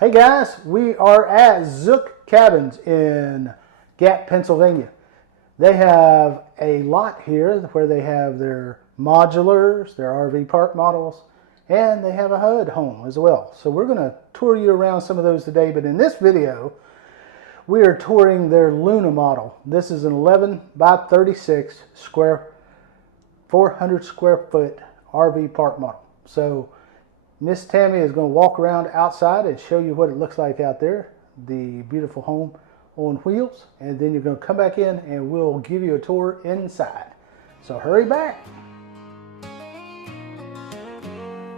Hey guys, we are at Zook Cabins in Gap, Pennsylvania. They have a lot here where they have their modulars, their RV park models, and they have a HUD home as well. So we're going to tour you around some of those today, but in this video, we are touring their Luna model. This is an 11 by 36 square, 400 square foot RV park model. So Miss Tammy is going to walk around outside and show you what it looks like out there, the beautiful home on wheels, and then you're going to come back in and we'll give you a tour inside. So hurry back.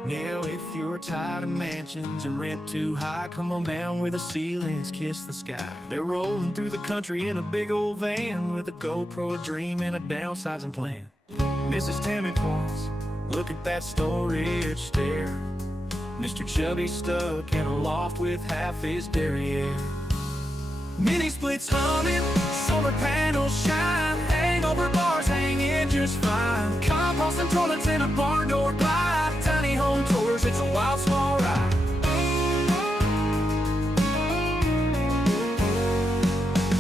Now if you're tired of mansions and rent too high, come on down where the ceilings kiss the sky. They're rolling through the country in a big old van with a GoPro, a dream, and a downsizing plan. Mrs. Tammy points, look at that storage stair. Mr. Chubby stuck in a loft with half his derriere. Mini splits humming, solar panels shine, hangover bars hanging just fine. Compost and toilets in a barn door glide, tiny home tours, it's a wild small ride.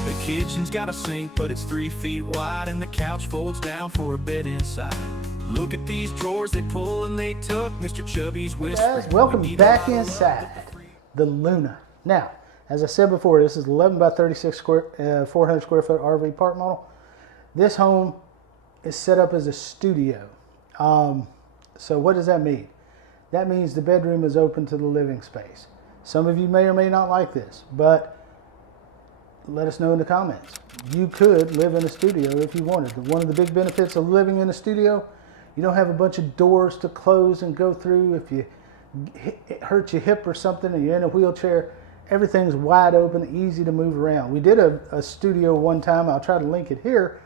The kitchen's got a sink, but it's 3 feet wide, and the couch folds down for a bed inside. Look at these drawers, they pull and they tuck. Mr. Chubby's whispering. Guys, welcome back inside the Luna. Now, as I said before, this is 11 by 36 square, 400 square foot RV park model. This home is set up as a studio. So what does that mean? That means the bedroom is open to the living space. Some of you may or may not like this, but let us know in the comments. You could live in a studio if you wanted. One of the big benefits of living in a studio, you don't have a bunch of doors to close and go through. If you hurt your hip or something and you're in a wheelchair, everything's wide open, easy to move around. We did a studio one time, I'll try to link it here,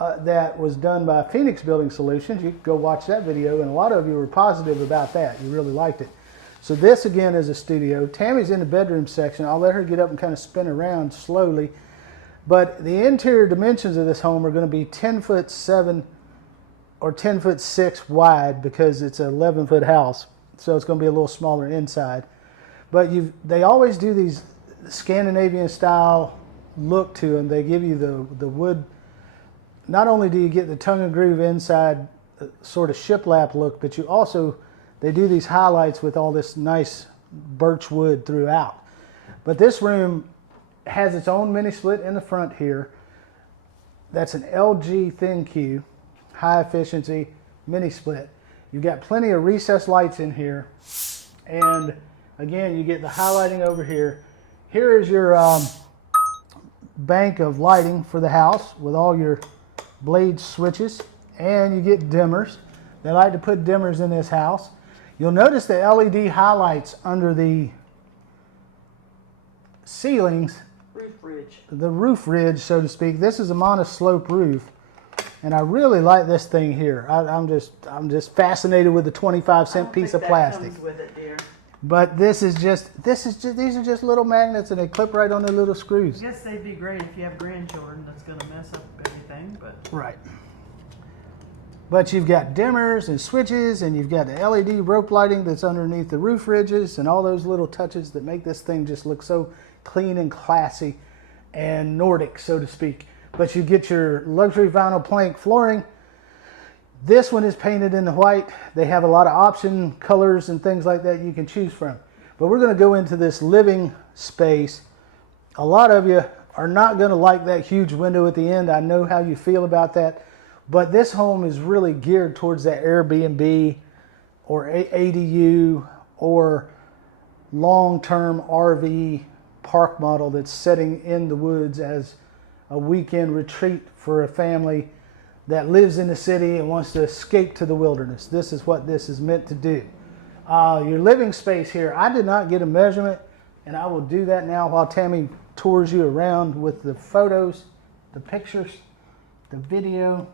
that was done by Phoenix Building Solutions. You can go watch that video, and a lot of you were positive about that. You really liked it. So this again is a studio. Tammy's in the bedroom section. I'll let her get up and kind of spin around slowly. But the interior dimensions of this home are going to be 10'7" or 10'6" wide because it's an 11-foot house. So it's going to be a little smaller inside. But they always do these Scandinavian style look to them. They give you the wood. Not only do you get the tongue and groove inside sort of shiplap look, but they do these highlights with all this nice birch wood throughout. But this room has its own mini split in the front here. That's an LG ThinQ, high efficiency mini split. You've got plenty of recessed lights in here. And again, you get the highlighting over here. Here is your bank of lighting for the house with all your blade switches, and you get dimmers. They like to put dimmers in this house. You'll notice the LED highlights under the ceilings, the roof ridge, so to speak. This is a monoslope roof, and I really like this thing here. I'm just fascinated with the 25-cent piece of plastic. Comes with it, dear. But these are just little magnets, and they clip right on their little screws. I guess they'd be great if you have grandchildren. That's going to mess up everything, but Right. But you've got dimmers and switches, and you've got the LED rope lighting that's underneath the roof ridges, and all those little touches that make this thing just look so clean and classy and Nordic, so to speak. But you get your luxury vinyl plank flooring. This one is painted in the white. They have a lot of option colors and things like that you can choose from. But we're going to go into this living space. A lot of you are not going to like that huge window at the end. I know how you feel about that. But this home is really geared towards that Air BnB or ADU or long-term RV park model that's setting in the woods as a weekend retreat for a family that lives in the city and wants to escape to the wilderness. This is what this is meant to do. Your living space here, I did not get a measurement, and I will do that now while Tammy tours you around with the photos, the pictures, the video.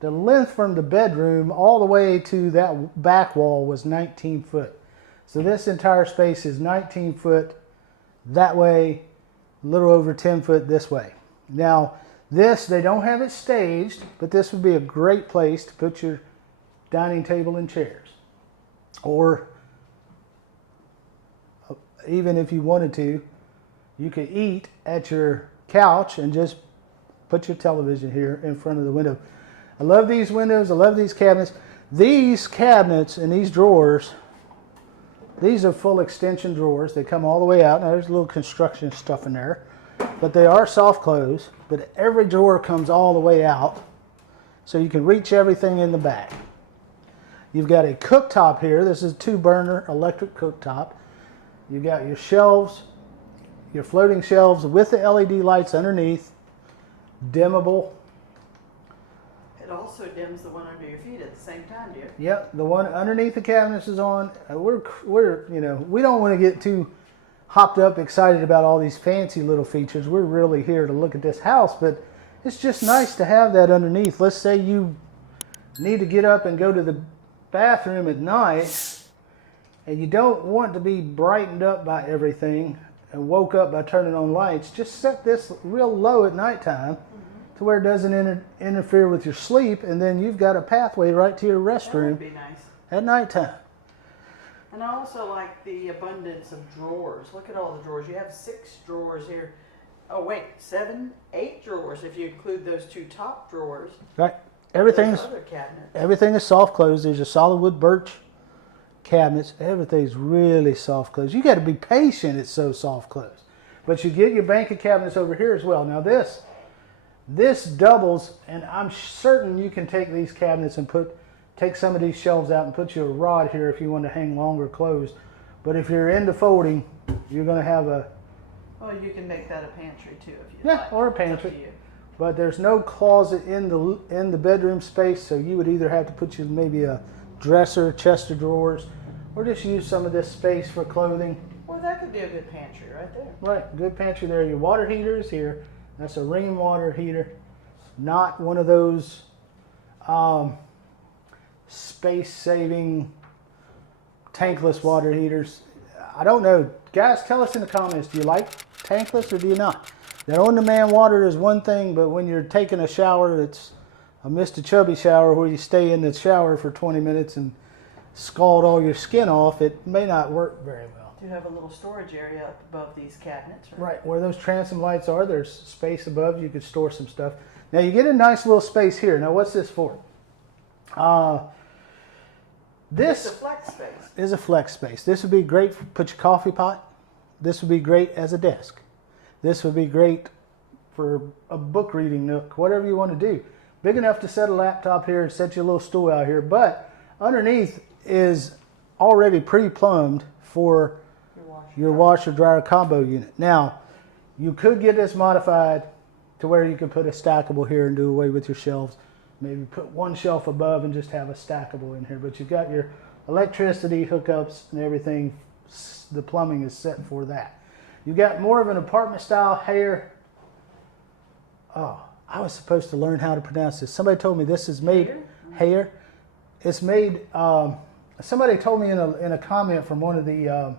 The length from the bedroom all the way to that back wall was 19 foot. So this entire space is 19 foot that way, a little over 10 foot this way. Now, this, they don't have it staged, but this would be a great place to put your dining table and chairs. Or even if you wanted to, you could eat at your couch and just put your television here in front of the window. I love these windows. I love these cabinets. These cabinets and these drawers, these are full extension drawers. They come all the way out. Now there's a little construction stuff in there, but they are soft close. But every drawer comes all the way out, so you can reach everything in the back. You've got a cooktop here. This is a 2-burner electric cooktop. You've got your shelves, your floating shelves with the LED lights underneath, dimmable. It also dims the one under your feet at the same time, dear. Yep, the one underneath the cabinets is on. We're you know, we don't want to get too hopped up, excited about all these fancy little features. We're really here to look at this house, but it's just nice to have that underneath. Let's say you need to get up and go to the bathroom at night, and you don't want to be brightened up by everything and woke up by turning on lights. Just set this real low at nighttime to where it doesn't interfere with your sleep, and then you've got a pathway right to your That restroom would be nice. at nighttime. And I also like the abundance of drawers. Look at all the drawers. You have 6 drawers here. Oh wait, 7, 8 drawers if you include those 2 top drawers. Right. Those Everything is soft closed. There's a solid wood birch cabinets. Everything's really soft closed. You got to be patient. It's so soft closed. But you get your bank of cabinets over here as well. Now this doubles, and I'm certain you can take these cabinets and take some of these shelves out and put you a rod here if you want to hang longer closed. But if you're into folding, you're going to have a Well, you can make that a pantry too if you yeah, like. or a It's up to pantry. you. But there's no closet in the bedroom space, so you would either have to put you maybe a dresser, chest of drawers, or just use some of this space for clothing. Well, that could be a good pantry right there. Right, good pantry there. Your water heater is here. That's a rainwater heater, not one of those space-saving tankless water heaters. I don't know. Guys, tell us in the comments, do you like tankless or do you not? That on-demand water is one thing, but when you're taking a shower, it's a Mr. Chubby shower where you stay in the shower for 20 minutes and scald all your skin off, it may not work very well. You have a little storage area up above these cabinets, right? Right, where those transom lights are, there's space above. You could store some stuff. Now you get a nice little space here. Now what's this for? It's This a flex space. is a flex space. This would be great for put your coffee pot. This would be great as a desk. This would be great for a book reading nook, whatever you want to do. Big enough to set a laptop here and set your little stool out here, but underneath is already pre-plumbed for your washer dryer combo unit. Now, you could get this modified to where you could put a stackable here and do away with your shelves. Maybe put one shelf above and just have a stackable in here. But you've got your electricity hookups and everything. The plumbing is set for that. You've got more of an apartment style hair. Oh, I was supposed to learn how to pronounce this. Somebody told me this is made hair. It's made. Somebody told me in a comment from one of the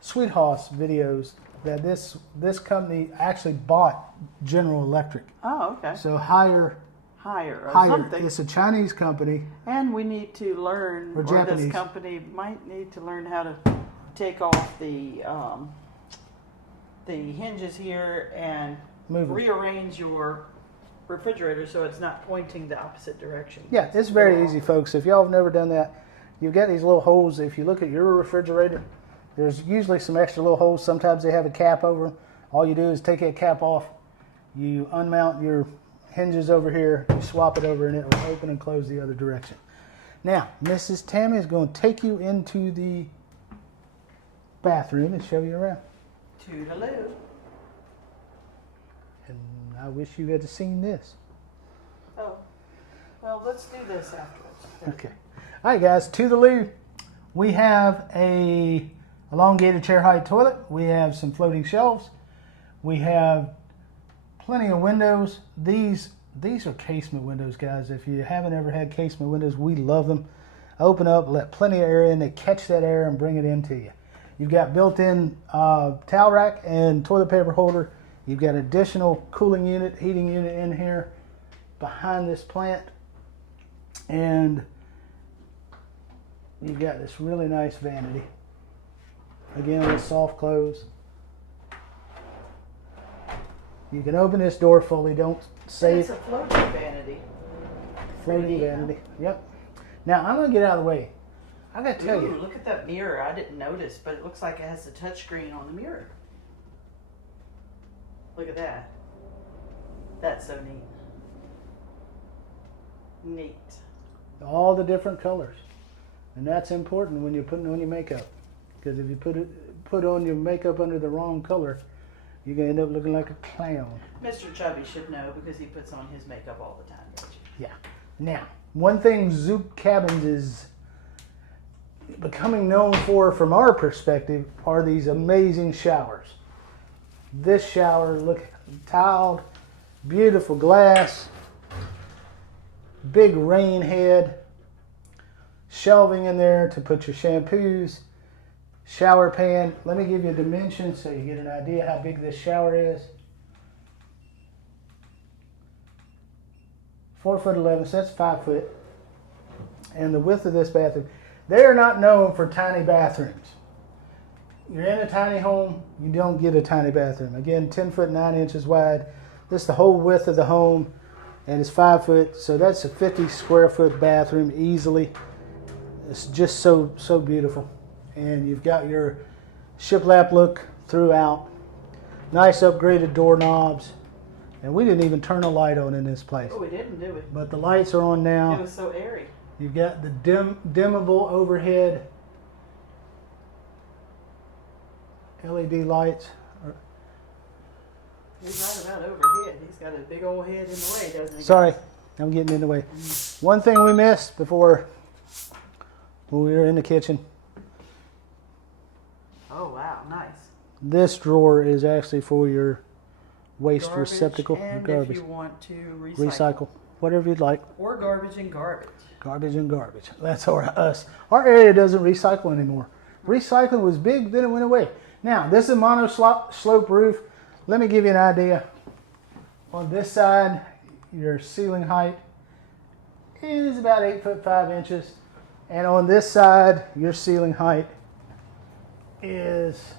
Sweet House videos that this company actually bought General Electric. Oh, okay. So higher. Something. It's a Chinese company. And we need to learn, Or Japanese. this company might need to learn how to take off the hinges here and Move 'em. rearrange your refrigerator so it's not pointing the opposite direction. Yeah, it's very easy, folks. If y'all have never done that, you've got these little holes. If you look at your refrigerator, there's usually some extra little holes. Sometimes they have a cap over them. All you do is take that cap off. You unmount your hinges over here. You swap it over, and it will open and close the other direction. Now, Mrs. Tammy is going to take you into the bathroom and show you around. Toodaloo. And I wish you had seen this. Oh, well, let's do this afterwards. Okay. All right, guys, to the loo. We have a elongated chair height toilet. We have some floating shelves. We have plenty of windows. These are casement windows, guys. If you haven't ever had casement windows, we love them. Open up, let plenty of air in. They catch that air and bring it into you. You've got built-in towel rack and toilet paper holder. You've got additional cooling unit, heating unit in here behind this plant. And You've got this really nice vanity. Again, with soft close. You can open this door fully. Don't say It's a floating vanity. floating vanity. Yep. Now I'm gonna get out of the way. I gotta tell Ooh, you. look at that mirror. I didn't notice, but it looks like it has a touchscreen on the mirror. Look at that. That's so neat. Neat. All the different colors, and that's important when you're putting on your makeup, because if you put on your makeup under the wrong color, you're gonna end up looking like a clown. Mr. Chubby should know because he puts on his makeup all the time, don't you? Yeah. Now, one thing Zook Cabins is becoming known for, from our perspective, are these amazing showers. This shower, look, tiled, beautiful glass, big rain head, shelving in there to put your shampoos, shower pan. Let me give you a dimension so you get an idea how big this shower is. 4'11", so that's 5 foot. And the width of this bathroom, they are not known for tiny bathrooms. You're in a tiny home, you don't get a tiny bathroom. Again, 10 foot 9 inches wide. This is the whole width of the home, and it's 5 foot, so that's a 50 square foot bathroom easily. It's just so beautiful. And you've got your shiplap look throughout. Nice upgraded doorknobs. And we didn't even turn a light on in this place. Oh, we didn't do it. But the lights are on now. It was so airy. You've got the dimmable overhead LED lights. He's right about overhead. He's got a big old head in the way, doesn't he? Sorry, I'm getting in the way. One thing we missed before when we were in the kitchen. Oh, wow. Nice. This drawer is actually for your waste Garbage, receptacle, and garbage. if you want to Recycle, whatever you'd like. Or garbage and garbage. Garbage and garbage. That's us. Our area doesn't recycle anymore. Recycling was big, then it went away. Now, this is a mono slope roof. Let me give you an idea. On this side, your ceiling height is about 8 foot 5 inches. And on this side, your ceiling height is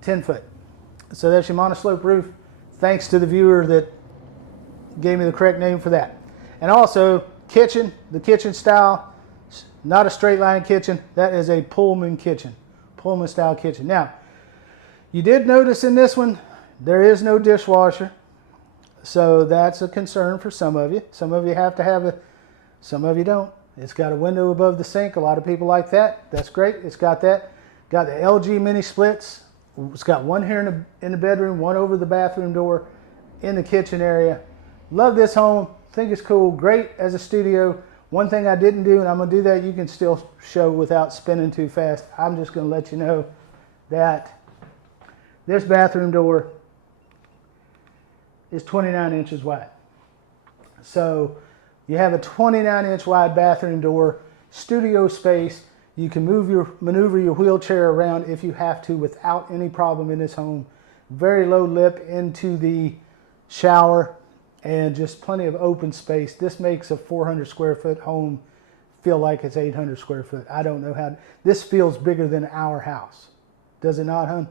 10 foot. So that's your monoslope roof. Thanks to the viewer that gave me the correct name for that. And also, kitchen, the kitchen style, not a straight line kitchen. That is a Pullman kitchen, Pullman style kitchen. Now, you did notice in this one, there is no dishwasher. So that's a concern for some of you. Some of you have to have it, some of you don't. It's got a window above the sink. A lot of people like that. That's great. It's got that. Got the LG mini splits. It's got one here in the bedroom, one over the bathroom door, in the kitchen area. Love this home. Think it's cool. Great as a studio. One thing I didn't do, and I'm going to do that, you can still show without spinning too fast. I'm just going to let you know that this bathroom door is 29 inches wide. So you have a 29-inch wide bathroom door, studio space. You can maneuver your wheelchair around if you have to without any problem in this home. Very low lip into the shower and just plenty of open space. This makes a 400 square foot home feel like it's 800 square foot. I don't know how. This feels bigger than our house. Does it not, hon?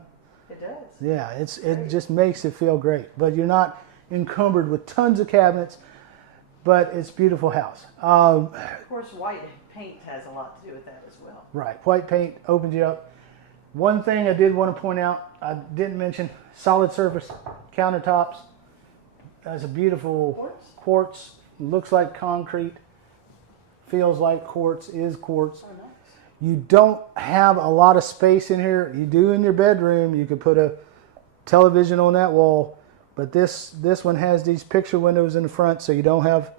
It does. Yeah, it just makes it feel great. But you're not encumbered with tons of cabinets, but it's a beautiful house. Of course, white paint has a lot to do with that as well. Right, white paint opens you up. One thing I did want to point out, I didn't mention, solid surface countertops. That's a beautiful quartz. Looks like concrete, feels like quartz, is quartz. Oh, nice. You don't have a lot of space in here. You do in your bedroom. You could put a television on that wall, but this one has these picture windows in the front, so you don't have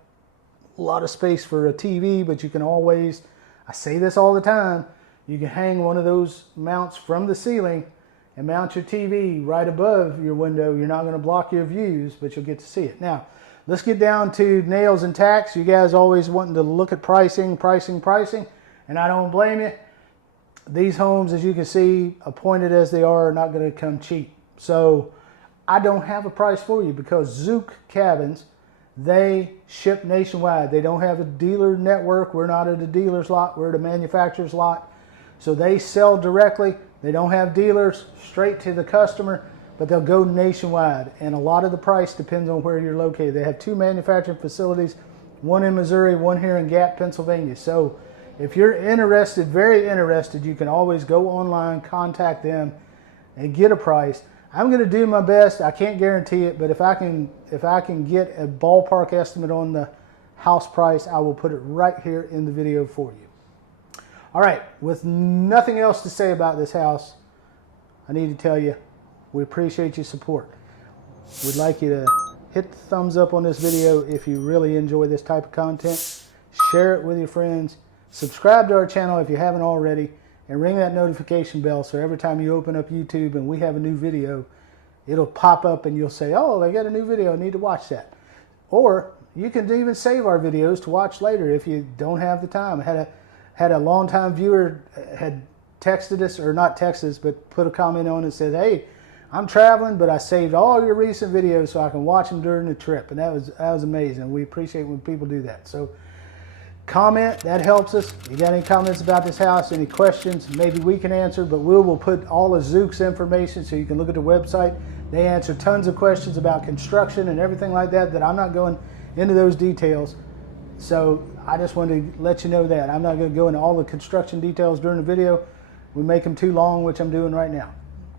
a lot of space for a TV, but you can always, I say this all the time, you can hang one of those mounts from the ceiling and mount your TV right above your window. You're not going to block your views, but you'll get to see it. Now, let's get down to nails and tacks. You guys always wanting to look at pricing, and I don't blame you. These homes, as you can see, appointed as they are not going to come cheap. So I don't have a price for you because Zook Cabins They ship nationwide. They don't have a dealer network. We're not at a dealer's lot. We're at a manufacturer's lot. So they sell directly. They don't have dealers, straight to the customer, but they'll go nationwide. And a lot of the price depends on where you're located. They have 2 manufacturing facilities, one in Missouri, one here in Gap, Pennsylvania. So if you're interested, very interested, you can always go online, contact them, and get a price. I'm going to do my best. I can't guarantee it, but if I can get a ballpark estimate on the house price, I will put it right here in the video for you. All right, with nothing else to say about this house, I need to tell you, we appreciate your support. We'd like you to hit the thumbs up on this video if you really enjoy this type of content. Share it with your friends. Subscribe to our channel if you haven't already. And ring that notification bell so every time you open up YouTube and we have a new video, it'll pop up and you'll say, oh, they got a new video, I need to watch that. Or you can even save our videos to watch later if you don't have the time. I had a long-time viewer had texted us, or not texted us, but put a comment on and said, hey, I'm traveling, but I saved all your recent videos so I can watch them during the trip. And that was amazing. We appreciate when people do that. So comment, that helps us. You got any comments about this house, any questions, maybe we can answer, but we will put all of Zook's information so you can look at the website. They answer tons of questions about construction and everything like that I'm not going into those details. So I just wanted to let you know that. I'm not going to go into all the construction details during the video. We make them too long, which I'm doing right now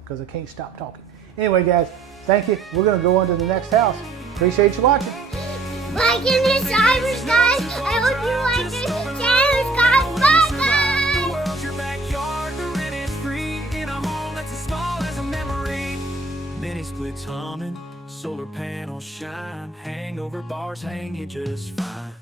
because I can't stop talking. Anyway, guys, thank you. We're going to go on to the next house. Appreciate you watching. Like and subscribe, guys. I hope you like this channel, guys. Bye-bye. World's your backyard, the rent is free in a home that's as small as a memory. Mini splits humming, solar panels shine, hangover bars hang you just fine.